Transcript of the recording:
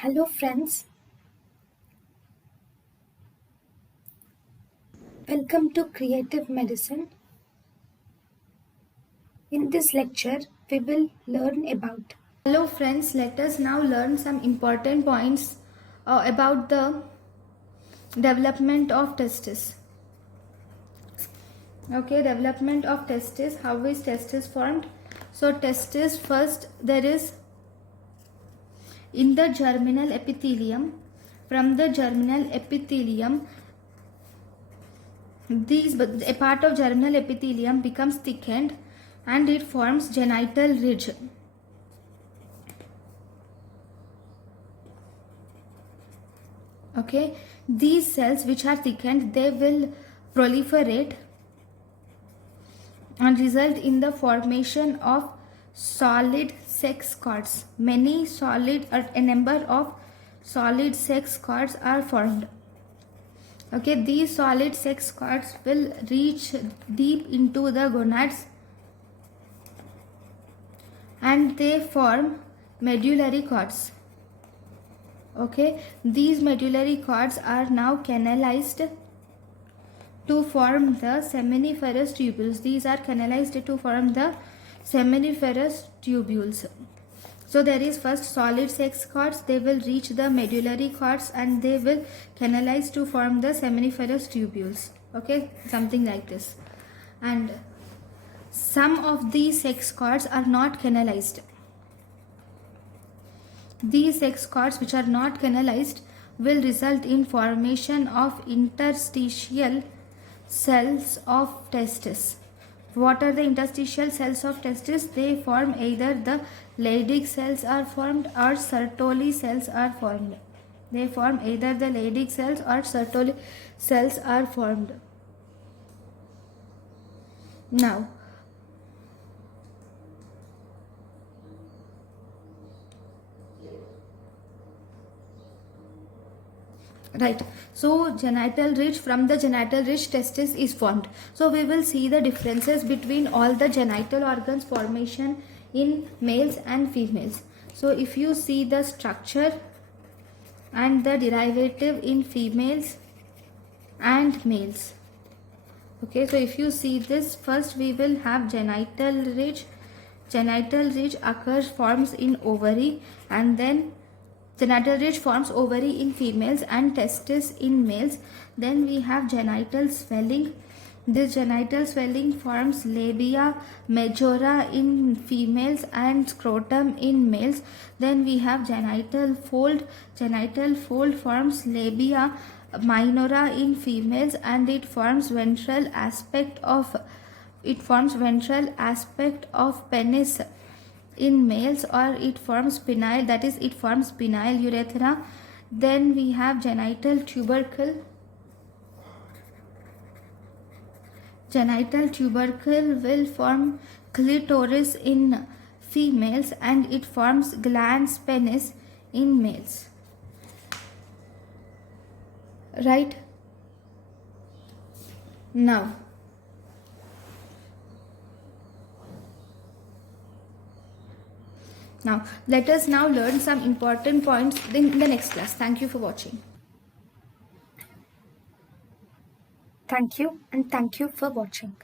Hello friends, welcome to Creative Medicine. In this lecture, we will learn about. Hello friends, let us now learn some important points about the development of testis. Okay, development of testis. How is testis formed? So testis, first there is in the germinal epithelium. From the germinal epithelium, a part of germinal epithelium becomes thickened and it forms genital ridge. Okay, these cells which are thickened, they will proliferate and result in the formation of solid sex cords. A number of solid sex cords are formed. Okay, these solid sex cords will reach deep into the gonads and they form medullary cords. Okay, these medullary cords are now canalized to form the seminiferous tubules. These are canalized to form the seminiferous tubules. So there is first solid sex cords, they will reach the medullary cords and they will canalize to form the seminiferous tubules. Okay, something like this. And some of these sex cords are not canalized. These sex cords which are not canalized will result in formation of interstitial cells of testis. What are the interstitial cells of testis? They form either the Leydig cells are formed or Sertoli cells are formed. They form either the Leydig cells or Sertoli cells are formed. Now, right, so genital ridge, from the genital ridge testis is formed. So we will see the differences between all the genital organs formation in males and females. So if you see the structure and the derivative in females and males. Okay, so if you see this, first we will have genital ridge. Genital ridge forms in ovary, and then genital ridge forms ovary in females and testis in males. Then we have genital swelling. This genital swelling forms labia majora in females and scrotum in males. Then we have genital fold. Genital fold forms labia minora in females and it forms ventral aspect of penis in males, or it forms penile, that is it forms penile urethra. Then we have genital tubercle. Genital tubercle will form clitoris in females and it forms glans penis in males. Right? Now, let us now learn some important points in the next class. Thank you for watching. Thank you and thank you for watching.